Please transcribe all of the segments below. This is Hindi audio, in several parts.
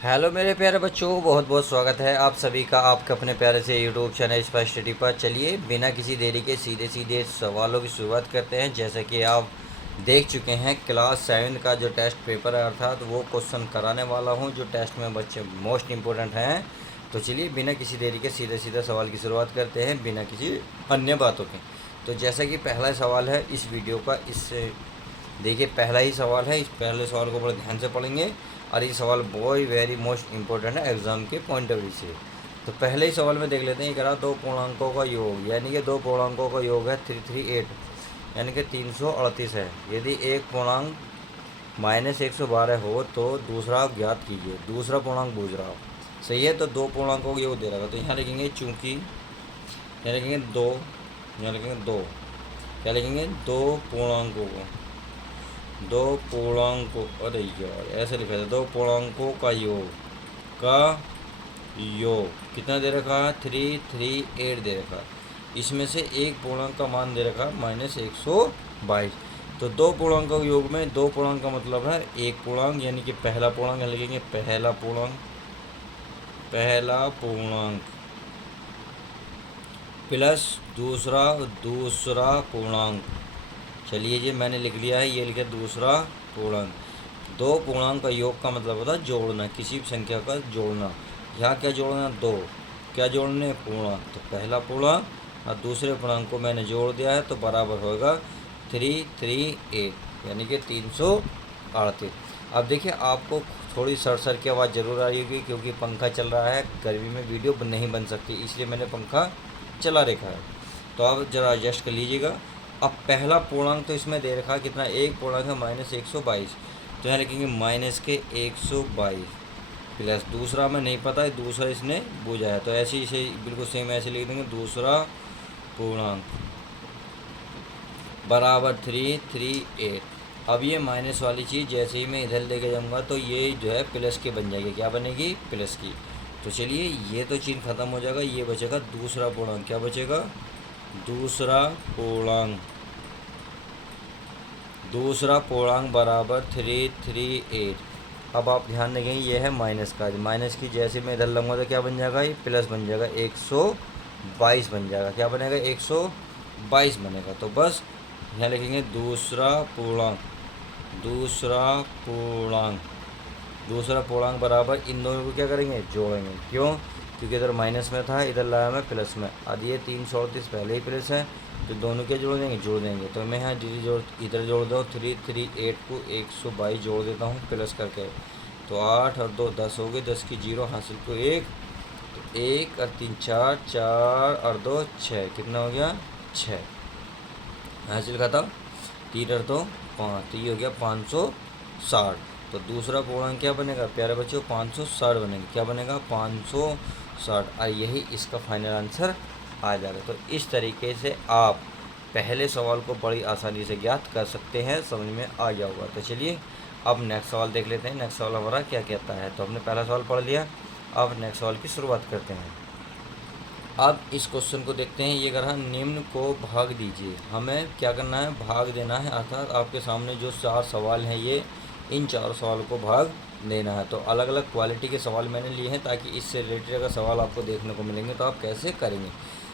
हेलो मेरे प्यारे बच्चों, बहुत बहुत स्वागत है आप सभी का आपके अपने प्यारे से यूट्यूब चैनल स्पाइस स्टडी पर। चलिए बिना किसी देरी के सीधे सीधे सवालों की शुरुआत करते हैं। जैसे कि आप देख चुके हैं, क्लास 7 का जो टेस्ट पेपर है अर्थात वो क्वेश्चन कराने वाला हूं जो टेस्ट में बच्चे मोस्ट इम्पोर्टेंट हैं। तो चलिए बिना किसी देरी के सीधे सीधे सवाल की शुरुआत करते हैं बिना किसी अन्य बातों के। तो जैसा कि पहला सवाल है इस वीडियो का, इससे देखिए पहला ही सवाल है। इस पहले सवाल को बड़े ध्यान से पढ़ेंगे और ये सवाल बहुत वेरी मोस्ट इम्पोर्टेंट है एग्जाम के पॉइंट ऑफ व्यू से। तो पहले ही सवाल में देख लेते हैं। ये करा दो पूर्णांकों का योग, यानी कि दो पूर्णांकों का योग है 338, यानी कि 338 है। यदि एक पूर्णांक -112 हो तो दूसरा आप ज्ञात कीजिए। दूसरा पूर्णांक पूछ रहा हो, सही है। तो दो पूर्णांकों का योग दे रहा था, तो यहाँ लिखेंगे चूंकि, यहाँ लिखेंगे दो, यहाँ लिखेंगे दो, क्या लिखेंगे, दो पूर्णांकों को, दो पूर्णांकों, अरे यार ऐसे लिखा था, दो पूर्णांकों का योग, का योग कितना दे रखा है, 338 दे रखा है। इसमें से एक पूर्णांक का मान दे रखा है -122। तो दो पूर्णांकों के योग में दो पूर्णांक का मतलब है एक पूर्णांक, यानी कि पहला पूर्णांक लिखेंगे, पहला पूर्णांक, पहला पूर्णांक प्लस दूसरा, दूसरा पूर्णांक। चलिए जी मैंने लिख लिया है, ये लिखा दूसरा पूर्णांक। दो पूर्णांक का योग का मतलब होता है जोड़ना, किसी भी संख्या का जोड़ना। यहाँ क्या जोड़ना, दो, क्या जोड़ने, पूर्णांक। तो पहला पूर्णांक और दूसरे पूर्णांक को मैंने जोड़ दिया है तो बराबर होगा 338, यानी कि 338। अब देखिए आपको थोड़ी सर की आवाज़ ज़रूर आ रही होगी क्योंकि पंखा चल रहा है। गर्मी में वीडियो नहीं बन सकती, इसलिए मैंने पंखा चला रखा है। तो आप ज़रा एडजस्ट कर लीजिएगा। अब पहला पूर्णांक तो इसमें दे रखा है कितना, एक पूर्णांक है -122, तो यहाँ लिखेंगे -122 प्लस दूसरा में नहीं पता है, दूसरा इसने बूझा है तो ऐसे ही बिल्कुल सेम ऐसे लिख देंगे, दूसरा पूर्णांक बराबर 338। अब ये माइनस वाली चीज़ जैसे ही मैं इधर लेके जाऊँगा तो ये जो है प्लस के बन जाएगी, क्या बनेगी, प्लस की। तो चलिए ये तो चिन्ह खत्म हो जाएगा, ये बचेगा दूसरा पूर्णांक। क्या बचेगा, दूसरा पूर्णांक, दूसरा पूर्णांक बराबर 338। अब आप ध्यान देंगे ये है माइनस का, माइनस की जैसे मैं इधर लूँगा तो क्या बन जाएगा, ये प्लस बन जाएगा, 122 बन जाएगा। क्या बनेगा, 122 बनेगा। तो बस यहाँ लिखेंगे दूसरा पूर्णांक, दूसरा पूर्णांक, दूसरा पूर्णांक बराबर, इन दोनों को क्या करेंगे, जोड़ेंगे। क्यों, क्योंकि इधर माइनस में था, इधर लाया मैं प्लस में। अब ये 338 पहले ही प्लस है तो दोनों क्या जोड़ देंगे, जोड़ देंगे। तो मैं यहाँ डी जोड़, इधर जोड़ दो, 338 को 122 जोड़ देता हूँ प्लस करके। तो 8 और 2 10 हो गए, 10 की 0 हासिल को 1, तो 1 और 3 4, 4 और 2 6, कितना हो गया, 6 हासिल खत्म। 3 और 2 5, तो ये हो गया 560। तो दूसरा पूर्णांक क्या बनेगा प्यारे बच्चों, 560 बनेगा। क्या बनेगा, 560। और यही इसका फाइनल आंसर आ जाएगा। तो इस तरीके से आप पहले सवाल को बड़ी आसानी से ज्ञात कर सकते हैं, समझ में आ गया होगा। तो चलिए अब नेक्स्ट सवाल देख लेते हैं। नेक्स्ट सवाल हमारा क्या कहता है। तो हमने पहला सवाल पढ़ लिया, अब नेक्स्ट सवाल की शुरुआत करते हैं। अब इस क्वेश्चन को देखते हैं। ये कहा निम्न को भाग दीजिए। हमें क्या करना है, भाग देना है। अर्थात आपके सामने जो 4 सवाल हैं, ये इन 4 सवाल को भाग देना है। तो अलग अलग क्वालिटी के सवाल मैंने लिए हैं ताकि इससे रिलेटेड अगर सवाल आपको देखने को मिलेंगे तो आप कैसे करेंगे।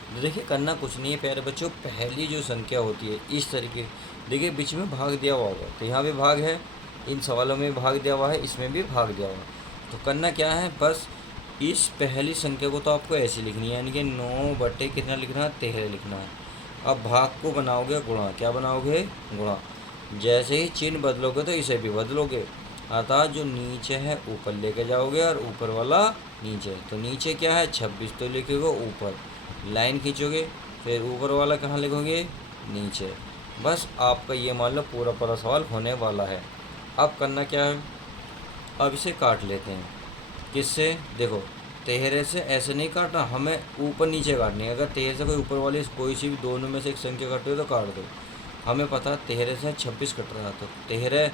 तो देखिए करना कुछ नहीं है प्यारे बच्चों, पहली जो संख्या होती है इस तरीके, देखिए बीच में भाग दिया हुआ होगा, तो यहाँ भी भाग है, इन सवालों में भाग दिया हुआ है, इसमें भी भाग दिया हुआ है। तो करना क्या है, बस इस पहली संख्या को तो आपको ऐसे लिखनी है, यानी कि 9 बटे कितना लिखना है, 13 लिखना है। अब भाग को बनाओगे गुणा, क्या बनाओगे, गुणा। जैसे ही चिन्ह बदलोगे तो इसे भी बदलोगे, अर्थात जो नीचे है ऊपर लेके जाओगे और ऊपर वाला नीचे। तो नीचे क्या है 26, तो लिखोगे ऊपर, लाइन खींचोगे, फिर ऊपर वाला कहाँ लिखोगे, नीचे। बस आपका ये मान लो पूरा पूरा सवाल होने वाला है। अब करना क्या है, अब इसे काट लेते हैं। किससे, देखो 13 से ऐसे नहीं काटना, हमें ऊपर नीचे काटनी है। अगर 13 से कोई ऊपर वाली कोई सी भी दोनों में से एक संख्या काटे हो तो काट दो। हमें पता है 13 से 26 कट रहा, तो 13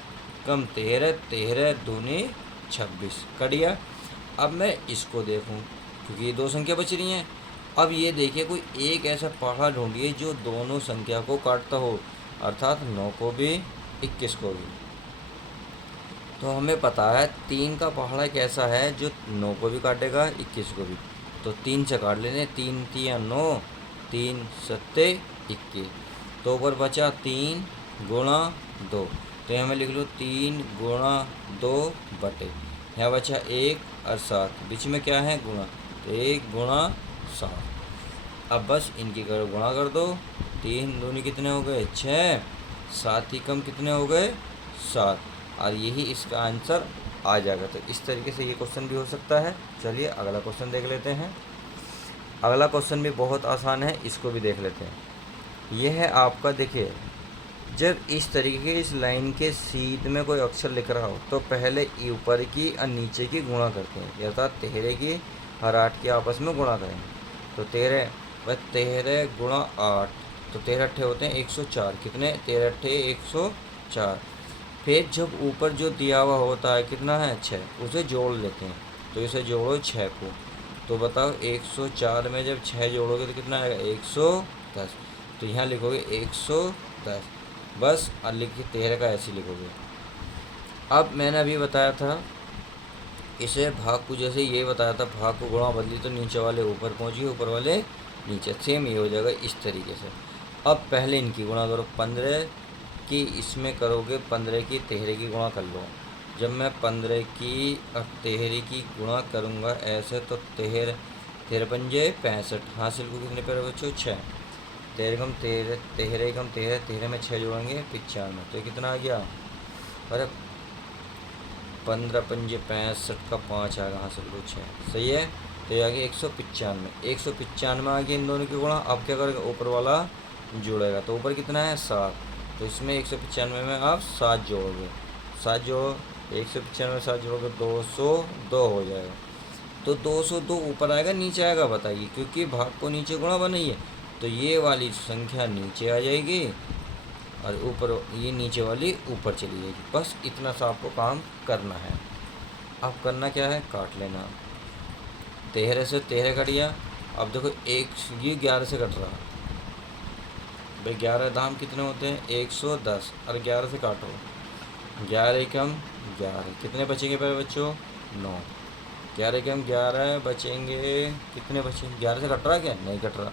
कम 13, 13 दूनी 26 कट गया। अब मैं इसको देखूं क्योंकि ये दो संख्या बच रही हैं। अब ये देखिए कोई एक ऐसा पहाड़ा ढूंढिए जो दोनों संख्या को काटता हो, अर्थात 9 को भी 21 को भी। तो हमें पता है 3 का पहाड़ा एक ऐसा है जो 9 को भी काटेगा 21 को भी। तो 3 से काट लेने, 3 तिया 9, 3 सत्ते 21। तो ऊपर बचा 3 गुणा 2। तो यहाँ मैं लिख लूँ 3 गुणा 2 बटे, यहाँ बचा 1 और 7, बीच में क्या है गुणा, तो 1 गुणा 7। अब बस इनकी करो गुणा कर दो, 3 दूनी कितने हो गए 6, 7 ही कम कितने हो गए 7, और यही इसका आंसर आ जाएगा। तो इस तरीके से ये क्वेश्चन भी हो सकता है। चलिए अगला क्वेश्चन देख लेते हैं। अगला क्वेश्चन भी बहुत आसान है, इसको भी देख लेते हैं। ये है आपका, देखिए जब इस तरीके के इस लाइन के सीध में कोई अक्षर लिख रहा हो तो पहले ऊपर की और नीचे की गुणा करते हैं, अर्थात 13 की और 8 की आपस में गुणा करेंगे। तो 13 व 13 गुणा 8, तो 13 अट्ठे होते हैं 104, कितने 13 अट्ठे 104। फिर जब ऊपर जो दिया हुआ होता है कितना है 6, उसे जोड़ लेते हैं। तो इसे जोड़ो 6 को, तो बताओ 104 में जब 6 जोड़ोगे तो कितना आएगा 110। तो यहाँ लिखोगे 110 बस, और लिख के 13 का ऐसे लिखोगे। अब मैंने अभी बताया था इसे भाग को, जैसे ये बताया था भाग को गुणा बदली तो नीचे वाले ऊपर पहुँची, ऊपर वाले नीचे, सेम ये हो जाएगा इस तरीके से। अब पहले इनकी गुणा करो, 15 की इसमें करोगे 15 की 13 की गुणा कर लो। जब मैं 15 की और 13 की गुणा करूँगा ऐसे, तो 13 13 पंजे 65, हासिल को कितने पैर बच्चों 6, 13 कम 13, 13 कम 13, 13 में 6 जोड़ेंगे 95। तो ये कितना आ गया, अरे 15 पंजे 65 का 5 आएगा, हासिल को 6, सही है। तो ये आ गया 195, 195 आ गया इन दोनों की गुणा। अब क्या करेगा ऊपर वाला जुड़ेगा, तो ऊपर कितना है 7, तो इसमें 195 में आप 7 जोड़ोगे, 7 जोड़ो, 195 में 7 जोड़ोगे 202 हो जाएगा। तो 202 ऊपर आएगा नीचे आएगा बताइए, क्योंकि भाग को नीचे गुणा बनाइए, तो ये वाली संख्या नीचे आ जाएगी और ऊपर ये नीचे वाली ऊपर चली जाएगी। बस इतना सा आपको काम करना है। अब करना क्या है, काट लेना, 13 से 13 कट गया। अब देखो ये 11 से कट रहा, भाई 11 दाम कितने होते हैं 110, और 11 से काटो, 11 कम 11, कितने बचेंगे पहले बच्चों 9, 11 कम 11 बचेंगे, कितने बचेंगे 11 से कट रहा क्या, नहीं कट रहा,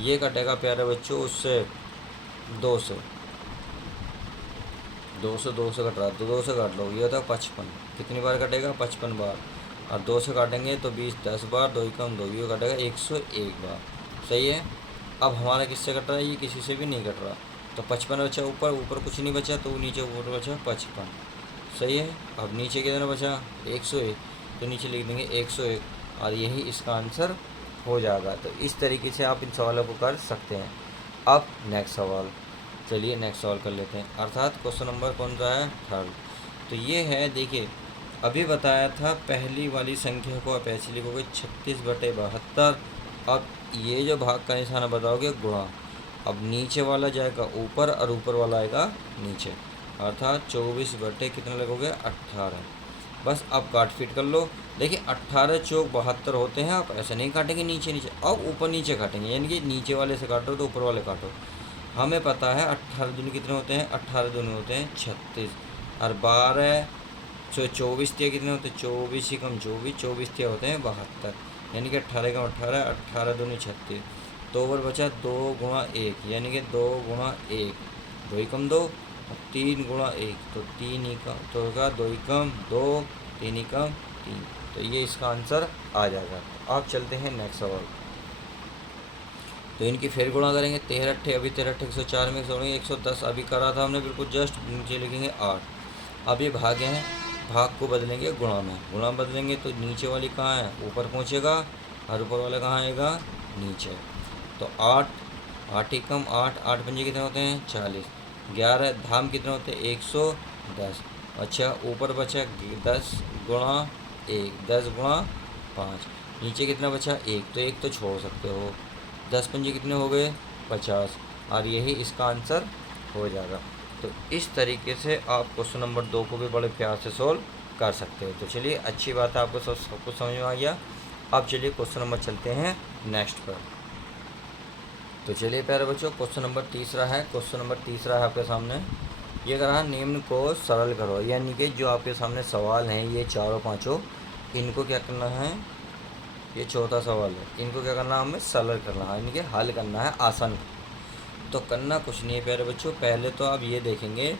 ये कटेगा प्यारे बच्चों उससे 2 से, 2 से कट रहा, तो 2 से काट लो, ये होता है 55, कितनी बार कटेगा 55 बार, और 2 से काटेंगे तो 20 10 बार, 2 कम 2, ये कटेगा 101 बार, सही है। अब हमारा किससे कट रहा है, ये किसी से भी नहीं कट रहा, तो 55 बचा ऊपर, ऊपर कुछ नहीं बचा, तो नीचे ऊपर बचा 55, सही है। अब नीचे कितना बचा 101, तो नीचे लिख देंगे 101, और यही इसका आंसर हो जाएगा। तो इस तरीके से आप इन सवालों को कर सकते हैं। अब नेक्स्ट सवाल, चलिए नेक्स्ट सवाल कर लेते हैं, अर्थात क्वेश्चन नंबर कौन सा है 3rd। तो ये है, देखिए अभी बताया था पहली वाली संख्या को आप ऐसे लिखोगे 36/72। अब ये जो भाग का निशाना बताओगे गुणा, अब नीचे वाला जाएगा ऊपर और ऊपर वाला आएगा नीचे, अर्थात 24 बटे कितना लगोगे 18। बस अब काट फीट कर लो। देखिए 18 चौक 72 होते हैं, आप ऐसे नहीं काटेंगे नीचे नीचे, अब ऊपर नीचे काटेंगे, यानी कि नीचे वाले से काटो तो ऊपर वाले काटो। हमें पता है 18 दूनी कितने होते हैं, 18 दूनी होते हैं 36, और 12 24 तिया कितने होते हैं 24 ही कम 24, 24 तिया होते हैं 72, यानी कि 18 कम 18, 18 दूनी 36। तो ओवर बचा 2 गुणा 1, यानी कि 2 गुणा 1, 2 ही कम 2, 3 गुणा 1, तो 3 ही कम, तो होगा 2 ही कम 2, 3 ही कम 3। तो ये इसका आंसर आ जाएगा। अब चलते हैं नेक्स्ट सवाल। तो इनकी फिर गुणा करेंगे, 13 अट्ठे, अभी 13 अट्ठे 104 में जोड़ेंगे 110, अभी करा था हमने बिल्कुल जस्ट, नीचे लिखेंगे 8। अब ये भागे हैं, भाग को बदलेंगे गुणा में, गुणा बदलेंगे तो नीचे वाली कहाँ है ऊपर पहुँचेगा, और ऊपर वाला कहाँ आएगा नीचे। तो 8, 8 ही कम 8, 8 पंजे कितने होते हैं 40, 11 धाम कितने होते हैं 110। अच्छा ऊपर बचा 10 गुणा 1, 10 गुणा 5, नीचे कितना बचा 1, तो 1 तो छोड़ सकते हो, 10 पंजे कितने हो गए 50, और यही इसका आंसर हो जाएगा। तो इस तरीके से आप क्वेश्चन नंबर 2 को भी बड़े प्यार से सोल्व कर सकते हो। तो चलिए अच्छी बात है, आपको सब कुछ समझ में आ गया। अब चलिए क्वेश्चन नंबर चलते हैं नेक्स्ट पर। तो चलिए प्यारे बच्चों क्वेश्चन नंबर 3 है, क्वेश्चन नंबर 3 है आपके सामने। ये कहा निम्न को सरल करो, यानी कि जो आपके सामने सवाल हैं ये चारों पांचों, इनको क्या करना है, ये चौथा सवाल है, इनको क्या करना है, हमें सरल करना है, यानी कि हल करना है, आसान। तो करना कुछ नहीं है प्यारे बच्चों, पहले तो आप ये देखेंगे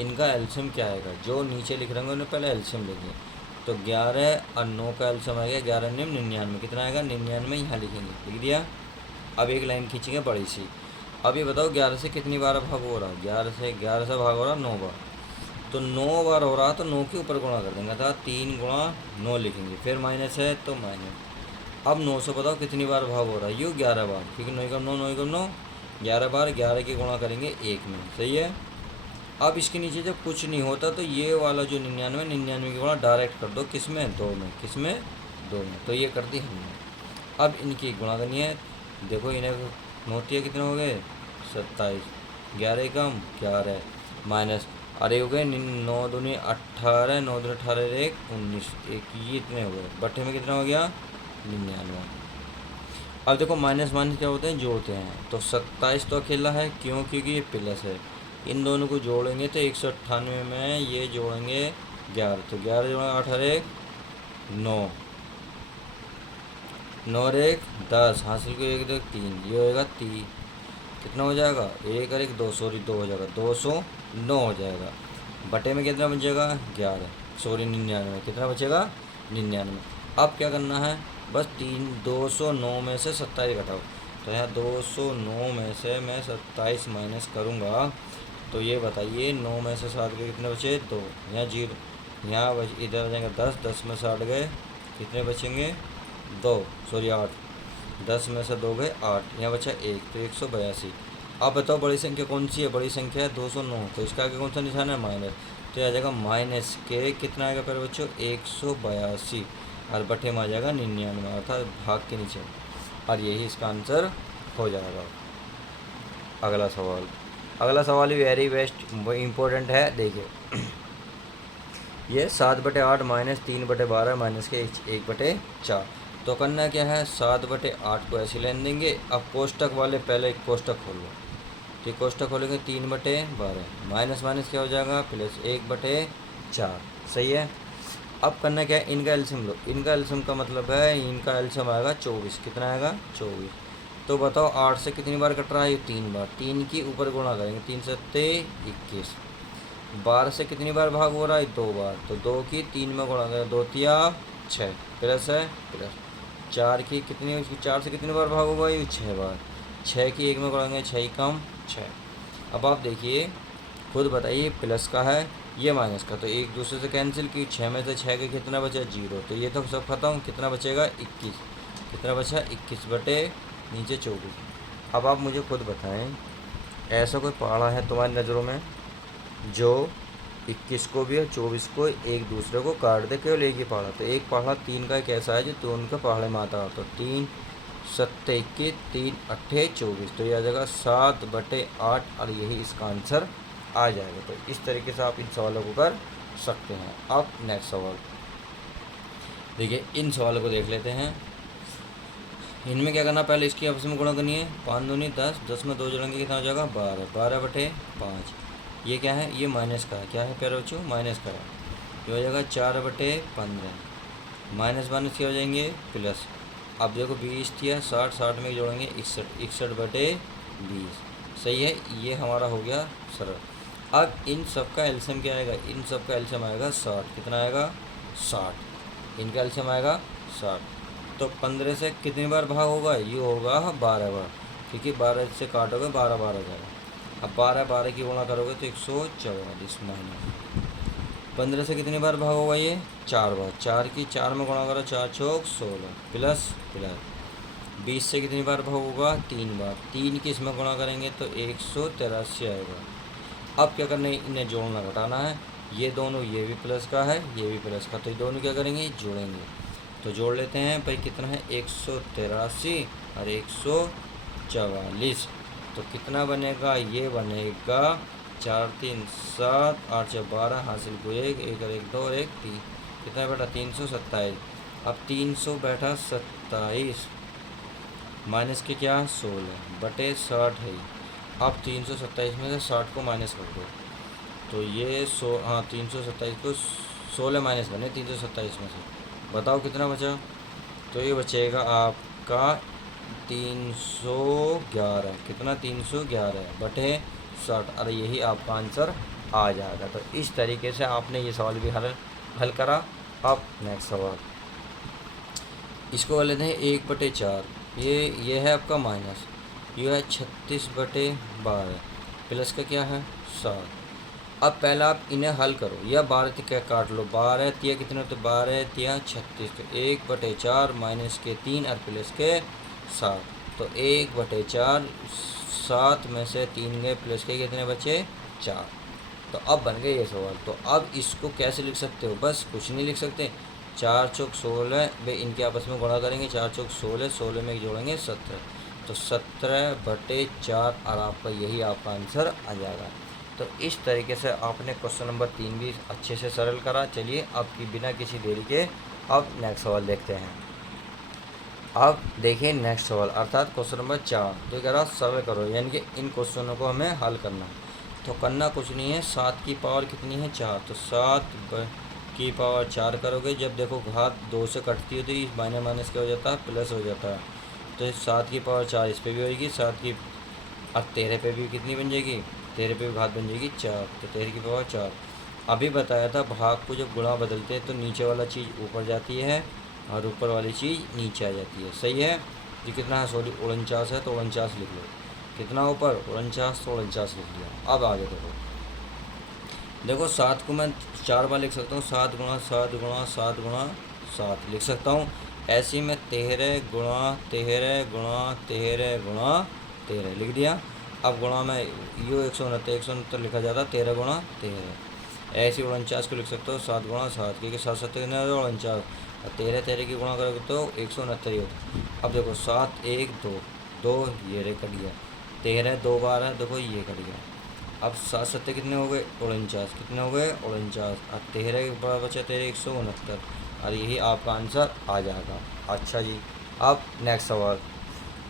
इनका एल्शियम क्या आएगा, जो नीचे लिख रहे होंगे उन्हें पहले एल्शियम लेंगे। तो 11 और 9 का एल्शियम आएगा 11 9 99, कितना आएगा 99, यहाँ लिखेंगे, लिख दिया। अब एक लाइन खींचेंगे बड़ी सी। अब ये बताओ 11 से कितनी बार भाग हो रहा है, 11 से भाग हो रहा 9 बार, तो 9 बार हो रहा तो 9 के ऊपर गुणा कर देंगे, था 3 गुणा 9 लिखेंगे, फिर माइनस है तो माइनस। अब 9 से बताओ कितनी बार भाग हो रहा है, यूँ 11 बार, क्योंकि 9 एकम 9 9 एकम 9, 11 बार 11 के गुणा करेंगे 1 में, सही है। अब इसके नीचे जब कुछ नहीं होता तो ये वाला जो 99 99 के गुणा डायरेक्ट कर दो, किस में 2 में, किस में 2 में, तो ये कर दी हमने। अब इनकी गुणा करनी है, देखो इन्हें नोटिया कितने हो गए 27, 11 कम 11 माइनस, अरे हो गए 9 दूनी 18, 9 दूनी 18 1 19, एक ये इतने हो गए, बट्टे में कितना हो गया 99। अब देखो माइनस माइनस क्या होते हैं, जोड़ते हैं, तो 27 तो अकेला है, क्यों, क्योंकि ये प्लस है, इन दोनों को जोड़ेंगे तो 198 में ये जोड़ेंगे 11, तो 11 जोड़ेंगे 8 और 1 9, 9 और 1 10, हासिल को 1 2 3, ये होएगा 3, कितना हो जाएगा 1 और 1 2, सॉरी 2 हो जाएगा, 209 हो जाएगा, बटे में कितना बचेगा 11, सॉरी 99, कितना बचेगा 99। अब क्या करना है, बस 209 में से 27 घटाओ, तो यहाँ 209 में से मैं 27 माइनस करूँगा, तो ये बताइए 9 में से 7 गए कितने बचे 2, यहाँ 0, यहाँ इधर आ जाएंगे 10, 10 में 60 गए कितने बचेंगे 2, सॉरी 8, 10 में से 2 गए 8, यहाँ बचा 1, तो 182। अब बताओ बड़ी संख्या कौन सी है, बड़ी संख्या है 209, तो इसका आगे कौन सा निशान है माइनस, तो आ जाएगा माइनस के कितना आएगा पहले बच्चों 182, और बटे में आ जाएगा 99, अर्थात भाग के नीचे, और यही इसका आंसर हो जाएगा। अगला सवाल भी वेरी बेस्ट इम्पोर्टेंट है, देखिए ये 7/8 माइनस 3/12 माइनस के 1/4, तो करना क्या है 7/8 को ऐसे लेने देंगे। अब कोष्टक वाले पहले एक कोष्टक खोल लो, तो कोष्टक खोलेंगे 3/12, माइनस माइनस क्या हो जाएगा प्लस 1/4, सही है। अब करना क्या है, इनका एल्शियम लो, इनका एल्शियम का मतलब है इनका एल्शियम आएगा 24, कितना आएगा 24, तो बताओ 8 से कितनी बार कट रहा है, ये 3 बार, 3 की ऊपर गुणा करेंगे, 3 7 21, 12 से कितनी बार भाग हो रहा है 2 बार, तो 2 की 3 में गुणा करें 2 तिया 6, प्लस है प्लस, 4 की कितनी, 4 से कितनी बार भाग होगा ये 6 बार, 6 की 1 में गुणाएंगे 6 कम 6। अब आप देखिए खुद बताइए प्लस का है ये माइनस का, तो एक दूसरे से कैंसिल की, 6 में से 6 के कितना बचा 0, तो ये तो सब खत्म, कितना बचेगा 21, कितना बचा 21 बटे नीचे 24। अब आप मुझे खुद बताएं ऐसा कोई पहाड़ा है तुम्हारी नज़रों में जो 21 को भी और 24 को एक दूसरे को काट दे, केवल एक ही पहाड़ा, तो एक पहाड़ा 3 का एक ऐसा है जो 2 उनके पहाड़े में आता, तो 3 7 21 3 8 24, तो ये आ जाएगा 7/8, और यही इसका आंसर आ जाएगा। तो इस तरीके से आप इन सवालों को कर सकते हैं। अब नेक्स्ट सवाल देखिए, इन सवालों को देख लेते हैं। इनमें क्या करना, पहले इसकी आपस में गुणा करनी है, 5 दूनी 10, 10 में 2 जोड़ेंगे कितना हो जाएगा 12, 12/5, ये क्या है ये माइनस का है, क्या है प्यारे बच्चों माइनस का है, ये हो जाएगा 4/15, माइनस माइनस क्या हो जाएंगे प्लस। अब देखो 20 दिया 60, 60 में जोड़ेंगे 61, 61/20, सही है, ये हमारा हो गया सरल। अब इन सब का एल्शियम क्या आएगा, इन सब का एल्शियम आएगा 60, कितना आएगा 60, इनका एल्शियम आएगा 60, तो 15 से कितनी बार भाग होगा, ये होगा 12 बार, क्योंकि 12 से काटोगे 12 बार हो जाएगा। अब 12 12 की गुणा करोगे तो 144 माइनस 15 से कितनी बार भाग होगा ये 4 बार, 4 की 4 में गुणा करो 4 चौक 16 प्लस प्लस, 20 से कितनी बार भाग होगा 3 बार, 3 की इसमें गुणा करेंगे तो 183 आएगा। अब क्या करना है, इन्हें जोड़ना घटाना है, ये दोनों ये भी प्लस का है ये भी प्लस का, तो ये दोनों क्या करेंगे जोड़ेंगे, तो जोड़ लेते हैं भाई, कितना है 183 और 144, तो कितना बनेगा, ये बनेगा 4 3 7 8 6 12, हासिल को 1 1 और 1 2 और 1 3, कितना बैठा 327। अब 300 बैठा 27 माइनस के क्या 16 बटे 60 है। अब 327 में से 60 को माइनस कर दो, तो ये 327 को 16 माइनस करने 327 में से, बताओ कितना बचा। तो ये बचेगा आपका 311, कितना 311 बटे 60, अरे यही आपका आंसर आ जाएगा। तो इस तरीके से आपने ये सवाल भी हल करा। अब नेक्स्ट सवाल, इसको कर लेते हैं 1/4, ये है आपका माइनस, ये है 36/12, प्लस का क्या है 7। अब पहले आप इन्हें हल करो, या 12 क्या काट लो, 12 तिया कितने होते, 12 तिया 36, तो 1/4 माइनस के 3 और प्लस के 7, तो 1/4, 7 में से 3 गए, प्लस के कितने बचे 4। तो अब बन गए ये सवाल। तो अब इसको कैसे लिख सकते हो, बस कुछ नहीं लिख सकते, 4 चौक 16 भाई, इनके आपस में गुणा करेंगे, 4 चौक 16, 16 में जोड़ेंगे 17, तो 17/4, और आपका यही आपका आंसर आ जाएगा। तो इस तरीके से आपने क्वेश्चन नंबर 3 भी अच्छे से सरल करा। चलिए अब की बिना किसी देरी के अब नेक्स्ट सवाल देखते हैं। अब देखिए नेक्स्ट सवाल, अर्थात क्वेश्चन नंबर 4, तो कह रहा सरल करो, यानी कि इन क्वेश्चनों को हमें हल करना है। तो करना कुछ नहीं है, 7 की पावर कितनी है 4, तो 7 की पावर 4 करोगे, जब देखो घात 2 से कटती है तो इस माइनस माइनस क्या हो जाता है, प्लस हो जाता है। तो 7 की पावर 4 इस पर भी होगी, 7 की, अब 13 पे भी कितनी बन जाएगी, 13 पे भी घात बन जाएगी 4, तो 13 की पावर 4। अभी बताया था भाग को जब गुणा बदलते हैं तो नीचे वाला चीज़ ऊपर जाती है और ऊपर वाली चीज़ नीचे आ जाती है, सही है। ये कितना है, सॉरी 49 है, तो 49 लिख लो, कितना ऊपर 49, तो 49 लिख लिया। अब आगे देखो 7 को मैं 4 बार लिख सकता हूँ, 7 गुणा 7 गुणा 7 गुणा 7 लिख सकता हूँ। ऐसे ही मैं 13 गुणा 13 गुणा 13 गुणा 13 लिख दिया। अब गुणा में यो 169 लिखा जाता है, 13 गुणा 13। ऐसे 49 को लिख सकते हो 7 गुणा 7, क्योंकि 7 7 कितने 49, और 13 13 की गुणा करोगे तो 169 होता। अब देखो 7 1 2 2, ये रे कट गया, 13 2 बार है, देखो ये कट गया। अब 7 7 कितने हो गए 49, कितने हो गए 49, अब 13 के ऊपर बचा 13 169, और यही आपका आंसर आ जाएगा। अच्छा जी, अब नेक्स्ट सवाल,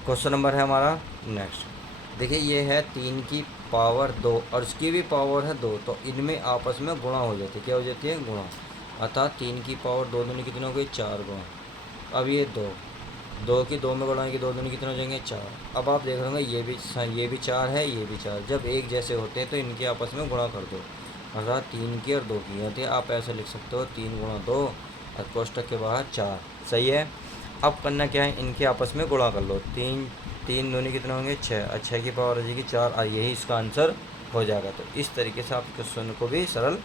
क्वेश्चन नंबर है हमारा नेक्स्ट। देखिए ये है 3 की पावर 2 और इसकी भी पावर है 2, तो इनमें आपस में गुणा हो जाती है, क्या हो जाती है गुणा, अर्थात 3 की पावर 2 दूनी कितने हो गई 4 गुणा। अब ये 2 की 2 में गुणा की 2 दूनी कितने हो जाएंगे 4। अब आप देख रहे होंगे ये भी 4 है, ये भी 4, जब एक जैसे होते हैं तो इनके आपस में गुणा कर दो, अर्थात 3 की और 2 की होती है। आप ऐसे लिख सकते हो 3 गुणा 2 और कोष्टक के बाहर 4, सही है। अब करना क्या है, इनके आपस में गुणा कर लो, 3 दूनी कितने होंगे 6, और 6 की पावर हो जाएगी 4, और यही इसका आंसर हो जाएगा। तो इस तरीके से आप क्वेश्चन को भी सरल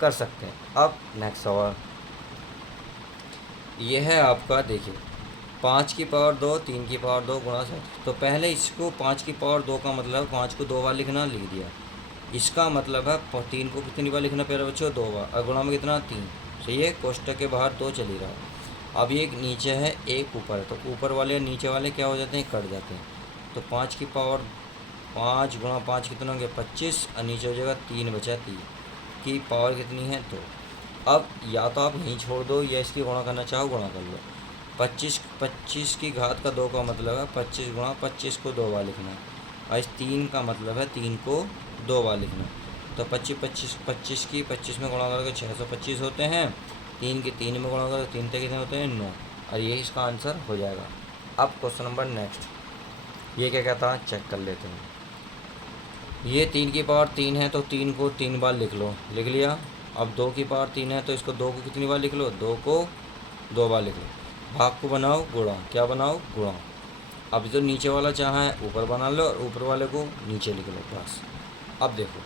कर सकते हैं। अब नेक्स्ट सवाल ये है आपका, देखिए 5 की पावर 2 3 की पावर 2 गुणा 7, तो पहले इसको 5 की पावर 2 का मतलब 5 को 2 बार लिखना, लिख दिया। इसका मतलब है 3 को कितनी बार लिखना प्यारे बच्चों 2 बार, और गुणा में कितना 3, सही है। कोष्टक के बाहर 2 चल ही रहा। अब एक नीचे है एक ऊपर है, तो ऊपर वाले नीचे वाले क्या हो जाते हैं, कट जाते हैं। तो 5 की पावर 5 गुणा 5 कितना होंगे 25, और नीचे हो जाएगा 3 बचा 3 की पावर कितनी है 2। अब या तो आप यहीं छोड़ दो या इसकी गुणा करना चाहो गुणा कर लो। 25 की घात का 2 का मतलब है 25 गुणा 25 को 2 बार लिखना, और इस 3 का मतलब है 3 को 2 बार लिखना। तो 25 की 25 में गुणा करके 625 होते हैं, 3 की 3 में गुणा करके 3 तक कितने होते हैं 9, और यही इसका आंसर हो जाएगा। अब क्वेश्चन नंबर नेक्स्ट, ये क्या कहता है चेक कर लेते हैं। ये 3 की पावर 3 है तो 3 को 3 बार लिख लो, लिख लिया। अब 2 की पावर 3 है तो इसको 2 को कितनी बार लिख लो, 2 को 2 बार लिख लो। भाग को बनाओ गुणा, क्या बनाओ गुणा। अब जो नीचे वाला चाहा है ऊपर बना लो, और ऊपर वाले को नीचे लिख लो, बस। अब देखो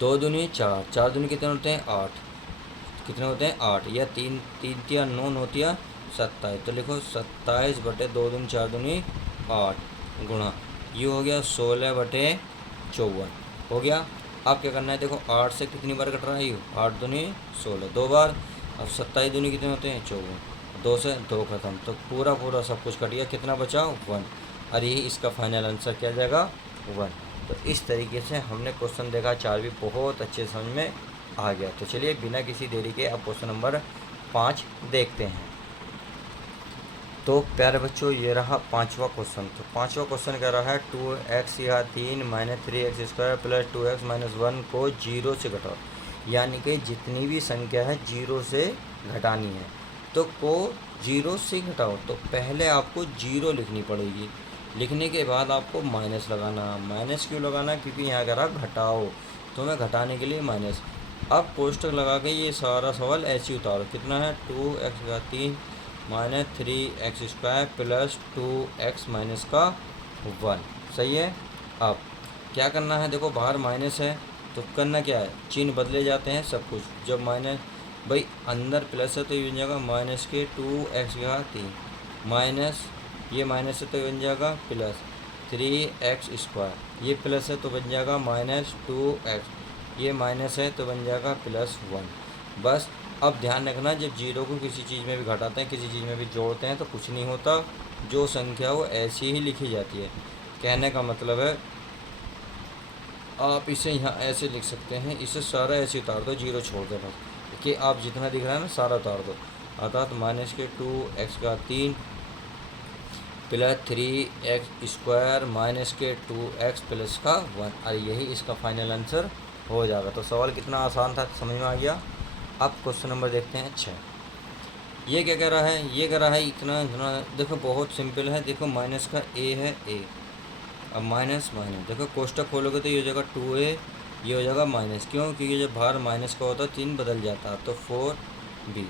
2 दूनी 4, 4 दूनी कितने होते हैं 8, कितने होते हैं 8, या 3 3 तिया 9 9 तिया 27, तो लिखो 27 बटे 2 दूनी 4 दूनी 8 गुणा, ये हो गया 16/54 हो गया। अब क्या करना है, देखो 8 से कितनी बार कट रहा है, ये 8 दूनी 16 2 बार। अब 27 दूनी कितने होते हैं 54, 2 से 2 खत्म, तो पूरा सब कुछ कट गया, कितना बचा 1, और यही इसका फाइनल आंसर क्या जाएगा 1। तो इस तरीके से हमने क्वेश्चन देखा 4 भी बहुत अच्छे समझ में आ गया। तो चलिए बिना किसी देरी के अब क्वेश्चन नंबर 5 देखते हैं। तो प्यारे बच्चों ये रहा पांचवा क्वेश्चन। तो पांचवा क्वेश्चन कह रहा है 2x या 3 minus 3x² plus 2x minus 1 को जीरो से घटाओ। यानी कि जितनी भी संख्या है जीरो से घटानी है, तो को जीरो से घटाओ। तो पहले आपको जीरो लिखनी पड़ेगी, लिखने के बाद आपको माइनस लगाना। माइनस क्यों लगाना? क्योंकि यहाँ कह रहा घटाओ, तो मैं घटाने के लिए माइनस। अब कोष्टक लगा के ये सारा सवाल ऐसे ही उतारो। कितना है? 2x3 minus 3x² plus 2x minus का 1। सही है। अब क्या करना है? देखो बाहर माइनस है तो करना क्या है, चिन्ह बदले जाते हैं सब कुछ। जब माइनस भाई अंदर प्लस है तो ये बन जाएगा माइनस के 2x3 माइनस ये माइनस है तो बन जाएगा प्लस 3x²। ये प्लस है तो बन जाएगा माइनस 2x, ये माइनस है तो बन जाएगा प्लस 1। बस अब ध्यान रखना, जब जीरो को किसी चीज़ में भी घटाते हैं, किसी चीज़ में भी जोड़ते हैं तो कुछ नहीं होता, जो संख्या वो ऐसी ही लिखी जाती है। कहने का मतलब है आप इसे यहाँ ऐसे लिख सकते हैं, इसे सारा ऐसे उतार दो, जीरो छोड़ दो बस, कि आप जितना दिख रहा है ना सारा उतार दो। अर्थात माइनस के 2x3 प्लस 3x² माइनस के 2x प्लस का 1। और यही इसका फाइनल आंसर हो जाएगा। तो सवाल कितना आसान था, समझ में आ गया। अब क्वेश्चन नंबर देखते हैं 6। ये क्या कह रहा है? ये कह रहा है इतना इतना, देखो बहुत सिंपल है। देखो माइनस का a है a, अब माइनस माइनस, देखो कोष्टक खोलोगे तो ये हो जाएगा 2a, ये हो जाएगा माइनस। क्यों? क्योंकि जब बाहर माइनस का होता है 3 बदल जाता है, तो 4b,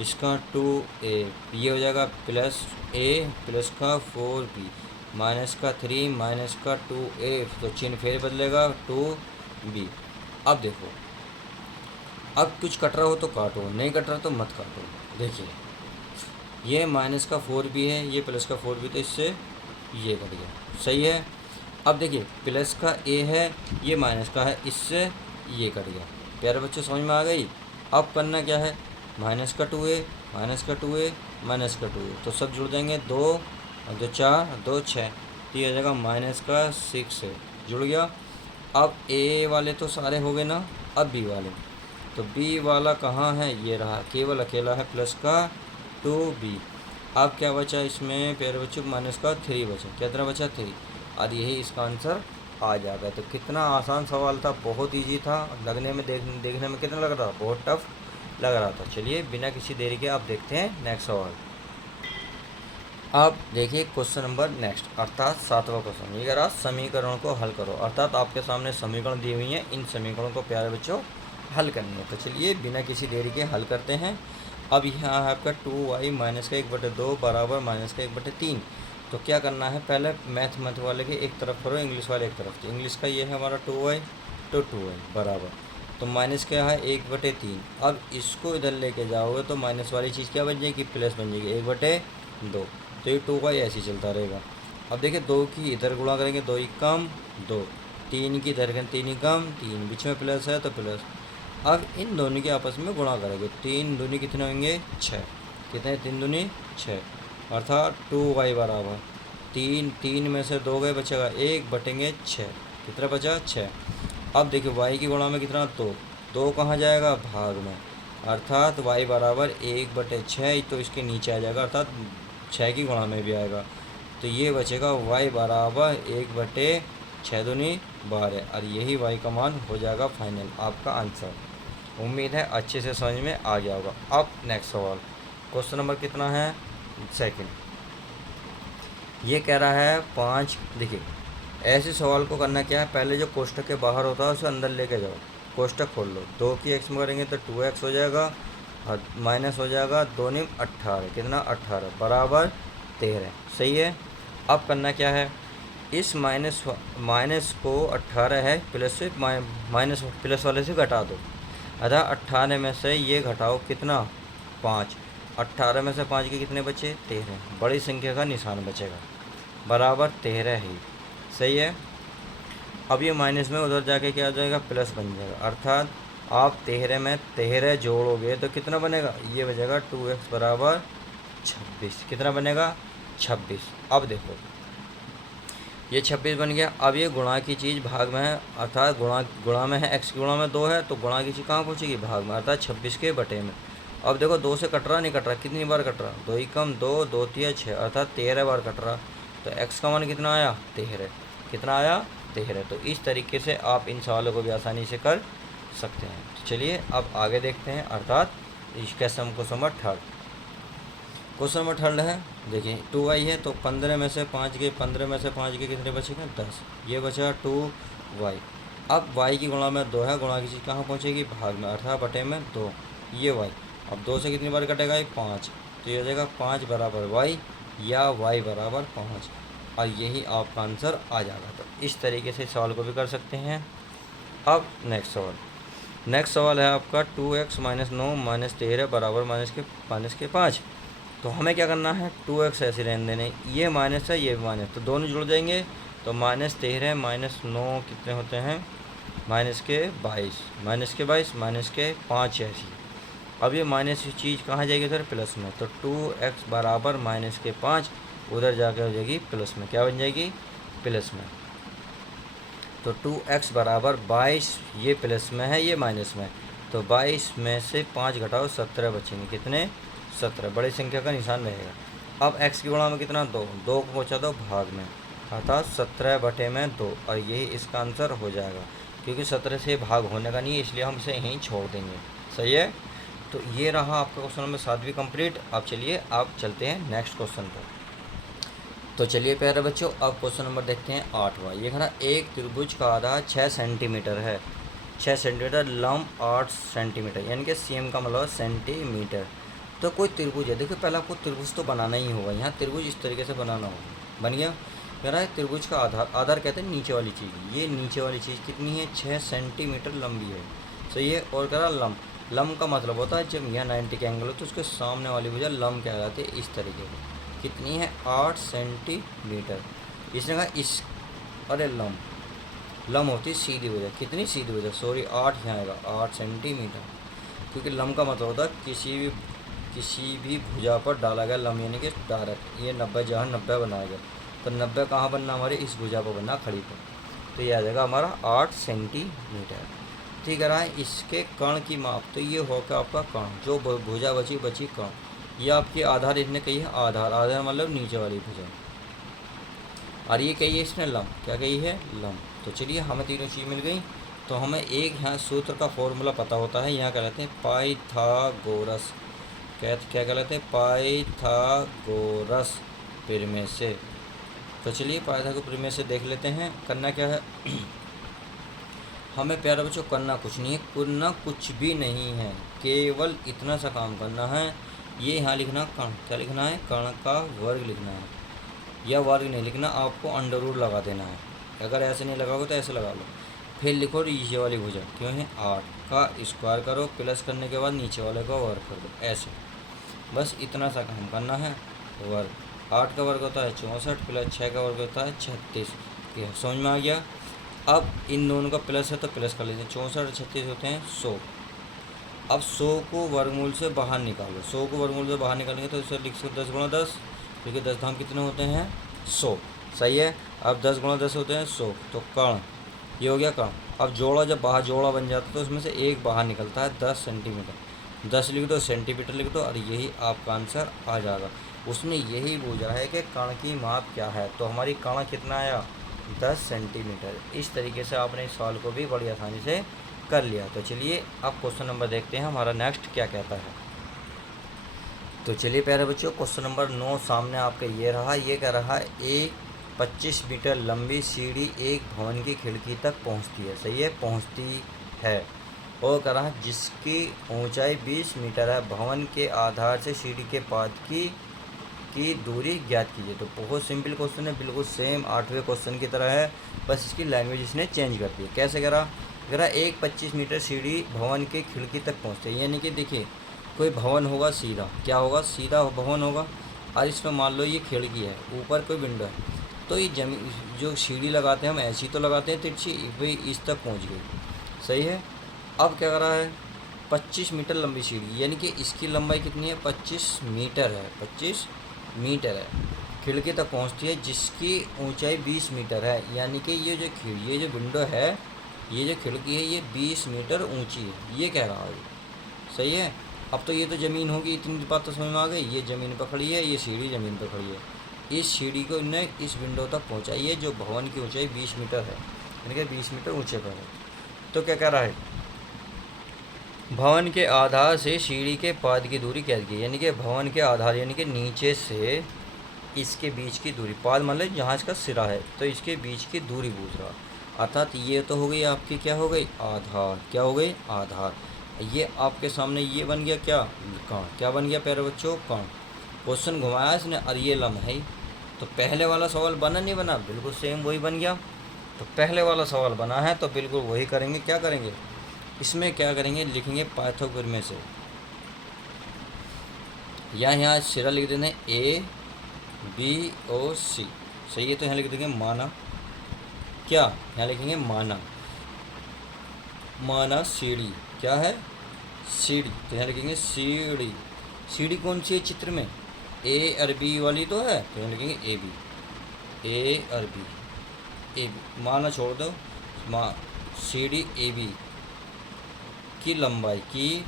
इसका 2a, ये हो जाएगा प्लस a प्लस का 4b माइनस का 3 माइनस का 2a, तो चिन्ह फिर बदलेगा 2b। अब देखो, अब कुछ कट रहा हो तो काटो, नहीं कट रहा तो मत काटो। देखिए ये माइनस का 4b है, ये प्लस का 4b, तो इससे ये कट गया। सही है। अब देखिए प्लस का a है, ये माइनस का है, इससे ये कट गया। प्यारे बच्चों समझ में आ गई। अब करना क्या है? माइनस का 2a माइनस का 2a माइनस का 2a, तो सब जुड़ जाएंगे। 2 और 2 4 2 6, तो ये हो जाएगा माइनस का 6 है, जुड़ गया। अब a वाले तो सारे हो गए ना, अब b वाले, तो b वाला कहाँ है? ये रहा, केवल अकेला है प्लस का 2b। अब क्या बचा इसमें प्यारे बच्चों? माइनस का 3 बचा। कितना बचा? 3। और यही इसका आंसर आ जाएगा। तो कितना आसान सवाल था, बहुत इजी था। लगने में देखने में कितना लग रहा था? बहुत टफ लग रहा था। चलिए बिना किसी देरी के आप देखते हैं नेक्स्ट सवाल। अब देखिए क्वेश्चन नंबर नेक्स्ट, अर्थात 7वां क्वेश्चन। ये कह रहा समीकरण को हल करो। अर्थात आपके सामने समीकरण दी हुई हैं, इन समीकरणों को प्यारे बच्चों हल करनी है। तो चलिए बिना किसी देरी के हल करते हैं। अब यहाँ है आपका 2y माइनस का 1/2 बराबर माइनस का 1/3। तो क्या करना है? पहले मैथ वाले के एक तरफ करो, इंग्लिश वाले एक तरफ। तो इंग्लिश का ये है हमारा 2y, तो 2y बराबर, तो माइनस क्या है? 1/3। अब इसको इधर लेके जाओगे तो माइनस वाली चीज़ क्या बन जाएगी? प्लस बन जाएगी 1/2। तो ये 2y ऐसे ही चलता रहेगा। अब देखिए 2 की इधर गुणा करेंगे, 2 ही कम 2, 3 की इधर 3 ही कम 3, बीच में प्लस है तो प्लस। अब इन दोनों के आपस में गुणा करेंगे, 3 दूनी कितने होंगे? 6। कितने? 3 दूनी 6, अर्थात 2y बराबर 3 में से 2 गए, बचेगा 1 बटेंगे 6। कितना बचा? 6। अब देखिए y की गुणा में कितना? 2 कहाँ जाएगा? भाग में, अर्थात y बराबर 1/6, तो इसके नीचे आ जाएगा, अर्थात 6 की गुणा में भी आएगा। तो ये बचेगा y बराबर 1/6 दूनी 12, और यही y का मान हो जाएगा फाइनल आपका आंसर। उम्मीद है अच्छे से समझ में आ गया होगा। अब नेक्स्ट सवाल, क्वेश्चन नंबर कितना है? सेकंड। ये कह रहा है 5। देखिए ऐसे सवाल को करना क्या है? पहले जो कोष्टक के बाहर होता है उसे अंदर लेके जाओ, कोष्टक खोल लो। 2 की x में करेंगे तो 2x हो जाएगा, और माइनस हो जाएगा 2 × 18, कितना? 18 बराबर 13। सही है। अब करना क्या है? इस माइनस को 18 है प्लस से माइनस प्लस वाले से घटा दो। अतः 18 में से ये घटाओ, कितना? 5। 18 में से 5 के कितने बचे? 13। बड़ी संख्या का निशान बचेगा, बराबर 13 ही। सही है। अब ये माइनस में उधर जाके क्या हो जाएगा? प्लस बन जाएगा, अर्थात आप 13 में 13 जोड़ोगे तो कितना बनेगा? ये बचेगा 2x बराबर 26। कितना बनेगा? 26। अब देखो ये 26 बन गया। अब ये गुणा की चीज़ भाग में है, अर्थात गुणा में है, x गुणा में 2 है, तो गुणा की चीज़ कहाँ पहुँचेगी? भाग में, अर्थात 26 के बटे में। अब देखो 2 से कट रहा नहीं कट रहा, कितनी बार कट रहा, 2 ही कम 2, 2 तिया 6, अर्थात 13 बार कट रहा। तो x का मान कितना आया, 13। कितना आया, 13। तो इस तरीके से आप इन सवालों को भी आसानी से कर सकते हैं। तो चलिए अब आगे देखते हैं, अर्थात इसका सम question number third. Question number third है, देखिए 2y है, तो 15 में से 5 गए, 15 में से 5 गए, कितने बचेंगे, 10। ये बचा 2y। अब y की गुणा में 2 है, गुणा की चीज़ कहाँ पहुँचेगी, भाग में, अर्थात बटे में 2। ये y, अब 2 से कितनी बार कटेगा, ये 5। तो ये हो जाएगा 5 बराबर y, या y बराबर 5, और यही आपका आंसर आ जाएगा। तो इस तरीके से सवाल को भी कर सकते हैं। अब नेक्स्ट सवाल है आपका 2x माइनस 9 माइनस 13 बराबर माइनस के 5। तो हमें क्या करना है, 2x ऐसे रहने देने, ये माइनस है ये भी माइनस, तो दोनों जुड़ जाएंगे। तो माइनस 13 माइनस 9 कितने होते हैं, माइनस के 22, माइनस के 22 माइनस के 5 ऐसी। अब ये माइनस की चीज़ कहाँ जाएगी सर, प्लस में। तो 2x बराबर माइनस के 5 उधर जाके हो जाएगी प्लस में, क्या बन जाएगी, प्लस में। तो 2x बराबर 22, ये प्लस में है ये माइनस में, तो 22 में से 5 घटाओ 17 बचेंगे, कितने, 17। बड़ी संख्या का निशान रहेगा। अब x की गुणा में कितना, 2, 2 को पहुँचा दो भाग में, अर्थात 17 बटे में 2, और यही इसका आंसर हो जाएगा। क्योंकि 17 से भाग होने का नहीं है, इसलिए हम इसे यहीं छोड़ देंगे। सही है। तो ये रहा आपका क्वेश्चन नंबर 7 भी कंप्लीट। अब चलिए आप चलते हैं नेक्स्ट क्वेश्चन पर। तो चलिए प्यारे बच्चों, अब क्वेश्चन नंबर देखते हैं 8वां। ये कहना एक त्रिभुज का आधार 6 सेंटीमीटर है, 6 सेंटीमीटर, लंब 8 सेंटीमीटर, यानी कि cm का मतलब सेंटीमीटर। तो कोई त्रिभुज है, देखिए पहले आपको त्रिभुज तो बनाना ही होगा। यहाँ त्रिभुज इस तरीके से बनाना होगा, बन गया। कह रहा है त्रिभुज का आधार, आधार कहते हैं नीचे वाली चीज़, ये नीचे वाली चीज़ कितनी है, 6 सेंटीमीटर लंबी है। सही है। और कह रहा लंब, लंब का मतलब होता है जब यहाँ 90 का एंगल हो तो उसके सामने वाली भुजा लंब कहलाती है। इस तरीके से कितनी है, 8 सेंटीमीटर। इसने कहा इस, अरे लंब होती है सीधी भुजा, कितनी सीधी भुजा, सॉरी 8 यहाँ आएगा, 8 सेंटीमीटर। क्योंकि लंब का मतलब होता है किसी भी भुजा पर डाला गया लंब, यानी कि डायरेक्ट। ये 90 जहाँ 90 बनाया गया, तो 90 कहाँ बनना, हमारे इस भुजा पर बनना, खड़ी पर। तो ये आ जाएगा हमारा 8 सेंटीमीटर। ठीक है। रहा है इसके कर्ण की माप, तो ये होगा आपका कर्ण, जो भुजा बची कर्ण। ये आपकी आधार इसने कही है, आधार मतलब नीचे वाली भुजा, और ये कही है इसने लंब, क्या कही है, लंब। तो चलिए हमें तीनों चीज़ मिल गई। तो हमें एक यहाँ सूत्र का फॉर्मूला पता होता है, यहाँ कहलाते हैं पाइथागोरस, क्या कहलाते हैं, पाइथागोरस प्रमेय से। तो चलिए पाइथागोरस प्रमेय से देख लेते हैं करना क्या है। हमें प्यारे बच्चों करना कुछ नहीं है, करना कुछ भी नहीं है, केवल इतना सा काम करना है। ये यहाँ लिखना कर्ण, क्या लिखना है, कर्ण का वर्ग लिखना है, या वर्ग नहीं लिखना, आपको अंडर रूट लगा देना है। अगर ऐसे नहीं लगाओगे तो ऐसे लगा लो। फिर लिखो नीचे वाली भुजा क्यों है, 8 का स्क्वायर करो, प्लस करने के बाद नीचे वाले का वर्ग कर दो, ऐसे। बस इतना सा काम करना है। वर्ग 8 का वर्ग होता है 64, प्लस 6 का वर्ग होता है 36। समझ में आ गया। अब इन दोनों का प्लस है तो प्लस कर लीजिए, 64 और 36 होते हैं 100। अब 100 को वर्गमूल से बाहर निकालो, 100 को वर्गमूल से बाहर निकालेंगे तो इसे लिख सकते 10 गुणा 10, क्योंकि 10 धाम कितने होते हैं, 100। सही है। अब 10 गुणा 10 होते हैं 100, तो कर्ण, ये हो गया कर्ण। अब जोड़ा, जब बाहर जोड़ा बन जाता है तो उसमें से एक बाहर निकलता है 10 सेंटीमीटर, 10 लिख दो, सेंटीमीटर लिख दो, और यही आपका आंसर आ जाएगा। उसने यही पूछा है कि कर्ण की माप क्या है, तो हमारी कर्ण कितना आया, 10 सेंटीमीटर। इस तरीके से आपने इस सवाल को भी बड़ी आसानी से कर लिया। तो चलिए अब क्वेश्चन नंबर देखते हैं हमारा नेक्स्ट क्या कहता है। तो चलिए प्यारे बच्चों, क्वेश्चन नंबर 9 सामने आपके ये रहा। ये कह रहा है एक 25 मीटर लंबी सीढ़ी एक भवन की खिड़की तक पहुंचती है। सही है, पहुंचती है। और कह रहा है जिसकी ऊंचाई 20 मीटर है, भवन के आधार से सीढ़ी के पाद की दूरी ज्ञात कीजिए। तो बहुत सिंपल क्वेश्चन है, बिल्कुल सेम 8वें क्वेश्चन की तरह है, बस इसकी लैंग्वेज इसने चेंज कर दी है। कैसे करा एक 25 मीटर सीढ़ी भवन की खिड़की तक पहुंचते हैं, यानी कि देखिए कोई भवन होगा सीधा, क्या होगा, सीधा भवन होगा, और इसमें मान लो ये खिड़की है, ऊपर कोई विंडो है, तो ये जमीन जो सीढ़ी लगाते हैं हम ऐसी तो लगाते हैं तिरछी, भाई इस तक पहुँच गई। सही है। अब क्या कर रहा है, 25 मीटर लंबी सीढ़ी, यानी कि इसकी लंबाई कितनी है, 25 मीटर है, 25 मीटर है, खिड़की तक पहुंचती है, जिसकी ऊंचाई 20 मीटर है, यानी कि ये जो विंडो है, ये जो खिड़की है, ये 20 मीटर ऊंची है, ये कह रहा है। सही है। अब तो ये तो ज़मीन होगी, इतनी बात तो समझ में आ गई। ये ज़मीन पर खड़ी है, ये सीढ़ी ज़मीन पर खड़ी है। इस सीढ़ी को इन्हें इस विंडो तक पहुंचाई है, जो भवन की ऊंचाई 20 मीटर है, यानी कि 20 मीटर ऊंचे पर है। तो क्या कह रहा है, भवन के आधार से सीढ़ी के पाद की दूरी क्या की, यानी कि भवन के आधार यानी कि नीचे से इसके बीच की दूरी, पाद मतलब जहाँ इसका सिरा है, तो इसके बीच की दूरी पूछ रहा। अर्थात ये तो हो गई आपकी, क्या हो गई, आधार। क्या हो गई, आधार। ये आपके सामने ये बन गया क्या, कण। क्या बन गया प्यारे बच्चों, कण। क्वेश्चन घुमाया इसने, और ये लम है। तो पहले वाला सवाल बना नहीं बना, बिल्कुल सेम वही बन गया। तो पहले वाला सवाल बना है तो बिल्कुल वही करेंगे। क्या करेंगे, इसमें क्या करेंगे, लिखेंगे पाइथागोरस से, या यहाँ सिरा लिख देते हैं ABOC, सही है। तो यहाँ लिख देंगे माना, क्या यहाँ लिखेंगे माना, माना सीढ़ी। क्या है, सीढ़ी। तो यहाँ लिखेंगे सीढ़ी। सीढ़ी कौन सी है चित्र में, A और B वाली तो है, तो यहाँ लिखेंगे AB, A और B, AB। माना छोड़ दो, सीढ़ी AB की लंबाई, की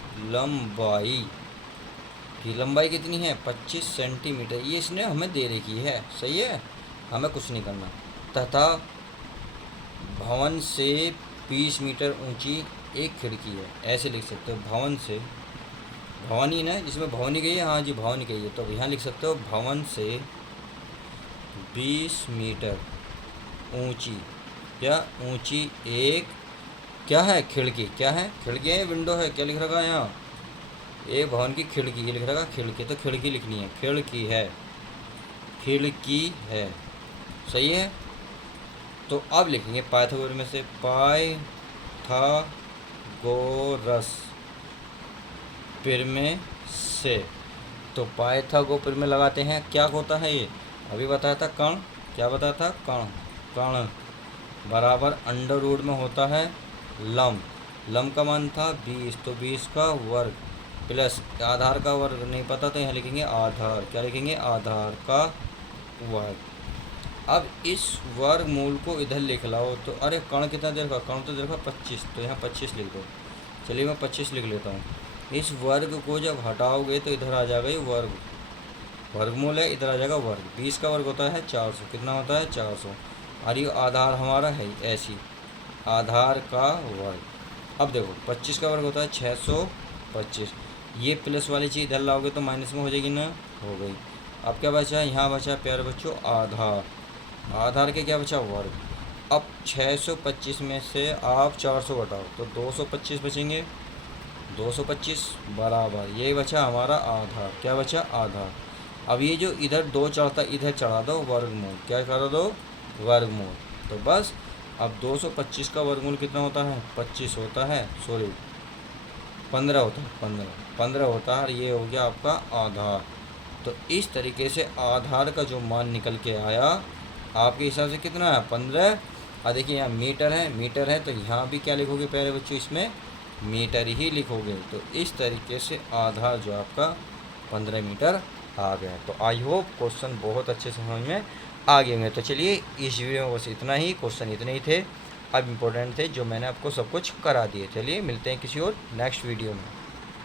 लंबाई कितनी है, 25 सेंटीमीटर। ये इसने हमें दे रखी है, सही है, हमें कुछ नहीं करना। तथा भवन से 20 मीटर ऊंची एक खिड़की है, ऐसे लिख सकते हो। भवन से, भवानी ना, जिसमें भवानी गई है, हाँ जी भवानी गई है, तो यहाँ लिख सकते हो भवन से 20 मीटर ऊंची, क्या ऊंची एक, क्या है, खिड़की। क्या है, खिड़की है, विंडो है, क्या लिख रखा है यहाँ, एक भवन की खिड़की, ये लिख रखा खिड़की, तो खिड़की लिखनी है, खिड़की है, खिड़की है, सही है। तो अब लिखेंगे पाइथागोरस में से, पाइथागोरस पिर में से। तो पाइथागो पिर में लगाते हैं, क्या होता है ये, अभी बताया था कण। क्या बताया था, कण। कण बराबर अंडर रूट में होता है लम। लम का मान था 20, तो 20 का वर्ग प्लस आधार का वर्ग नहीं पता, तो यहाँ लिखेंगे आधार। क्या लिखेंगे, आधार का वर्ग। अब इस वर्गमूल को इधर लिख लाओ, तो अरे कण कितना देर का, कण तो देर का 25, तो यहाँ 25 लिख दो। चलिए मैं 25 लिख लेता हूँ। इस वर्ग को जब हटाओगे तो इधर आ जाएगा ये वर्ग, वर्गमूल है, इधर आ जाएगा वर्ग। 20 का वर्ग होता है 400, कितना होता है 400, और ये आधार हमारा है ऐसी, आधार का वर्ग। अब देखो 25 का वर्ग होता है 625, ये प्लस वाली चीज़ इधर लाओगे तो माइनस में हो जाएगी ना, हो गई। अब क्या बचा, यहाँ बचा प्यारे बच्चों आधार, आधार के क्या बचा, वर्ग। अब 625 में से आप 400 घटाओ तो 225 बचेंगे, 225 बराबर ये बचा हमारा आधार। क्या बचा, आधार। अब ये जो इधर 2 चढ़ता, इधर चढ़ा दो वर्गमूल। क्या कर दो, वर्गमूल। तो बस अब 225 का वर्गमूल कितना होता है, 25 होता है, सॉरी 15 होता है, 15 होता है, और ये हो गया आपका आधार। तो इस तरीके से आधार का जो मान निकल के आया आपके हिसाब से कितना है, 15। और देखिए यहाँ मीटर है, तो यहाँ भी क्या लिखोगे प्यारे बच्चों, इसमें मीटर ही लिखोगे। तो इस तरीके से आधार जो आपका 15 मीटर आ गया। तो आई होप क्वेश्चन बहुत अच्छे से समझ में आ गए होंगे। तो चलिए इस वीडियो में बस इतना ही, क्वेश्चन इतने ही थे, अब इम्पोर्टेंट थे जो मैंने आपको सब कुछ करा दिए। चलिए मिलते हैं किसी और नेक्स्ट वीडियो में।